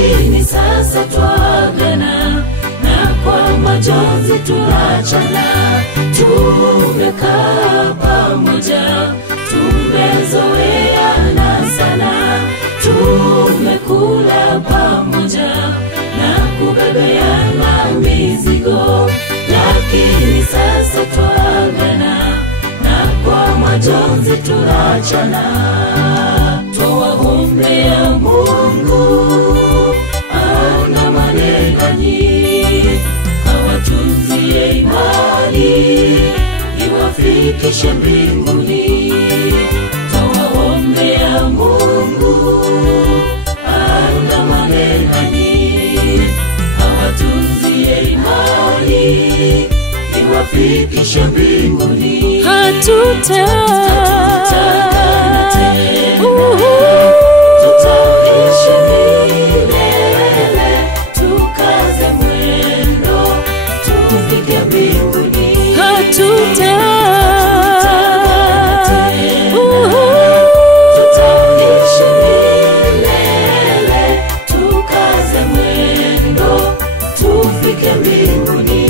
lakini sasa twaagana, na kwa majonzi tuachana. Tumekaa pamoja, tumezoeana sana, tumekula pamoja na kubebeana mizigo, lakini sasa twaagana, na kwa majonzi tuachana. Twawaombea Mungu aandamane nanyi, awatunzie imani, iwafikishe mbinguni. Twawaombea Mungu aandamane nanyi, awatunzie imani, iwafikishe mbinguni. Hatutakana tena, tutaishi milele, tukaze mwendo, tufike mbinguni. Hatutakana tena, tutaishi milele, tukaze mwendo, tufike mbinguni.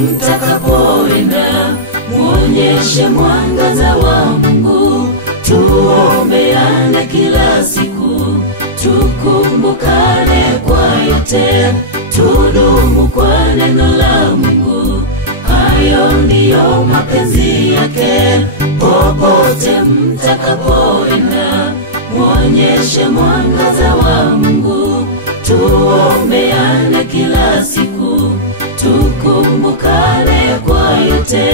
Mtakapoenda, muonyeshe mwangaza wa Mungu. Tuombeane kila siku, tukumbukane kwa yote, tudumu kwa neno la Mungu. Hayo ndiyo mapenzi yake. Popote mtakapoenda, muonyeshe mwangaza wa Mungu. Tuombeane kila siku, tukumbukane kwa yote,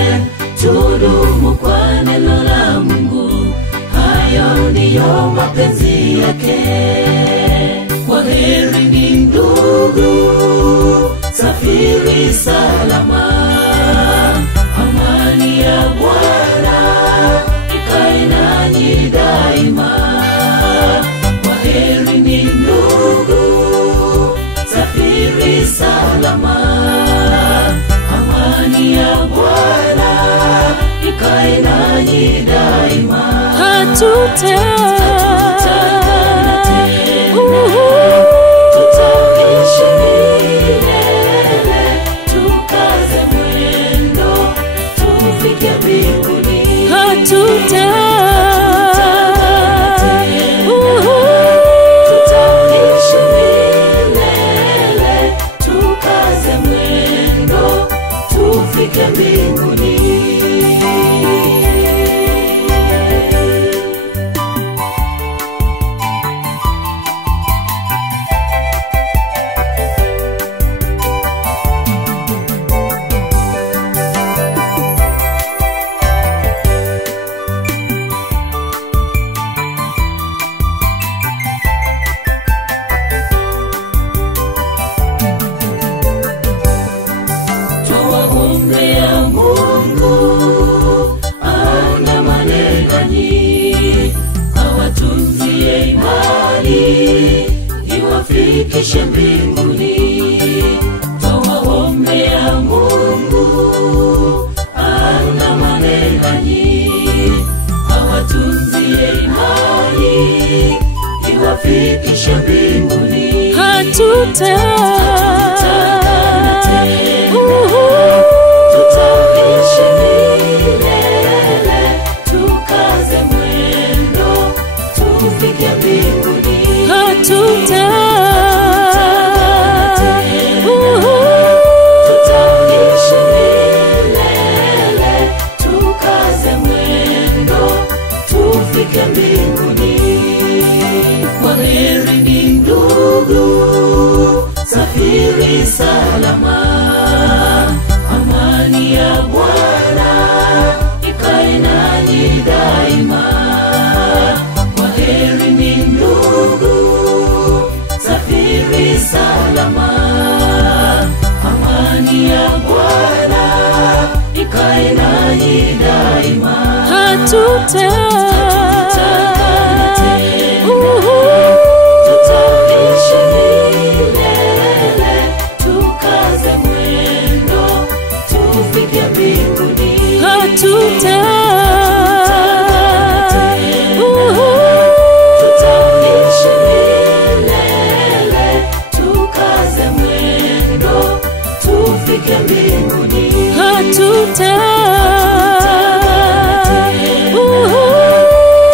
tudumu kwa neno la Mungu. Hayo ndiyo mapenzi yake. Kwaheri ni ndugu, safiri salama, amani ya Bwana ikae nanyi daima. Kwaheri ni ndugu, safiri salama, amani ya Bwana ikae nanyi daima. Hatutakana tena, tutaishi milele, tukaze mwendo, tufike mbinguni. Hatutakana tena, tutaishi milele, tukaze mwendo, tufike mbinguni. Twawaombea Mungu aandamane nanyi, awatunzie imani, iwafikishe mbinguni. Twawaombea Mungu aandamane nanyi, awatunzie imani, iwafikishe mbinguni. Hatutakana tena, tutaishi milele, tukaze mwendo, tufike mbinguni. Hatutakana tena, tutaishi milele, tukaze mwendo, tufike mbinguni. Kwaheri ni ndugu, nanyi daima, hatutagana tena. Tutaishi milele, tukaze mwendo, tufike mbinguni. Tutaishi milele, tukaze mwendo, tufike mbinguni.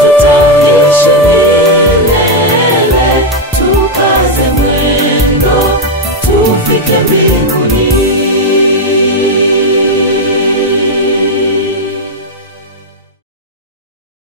Tutaishi milele, tukaze mwendo, tufike mbinguni.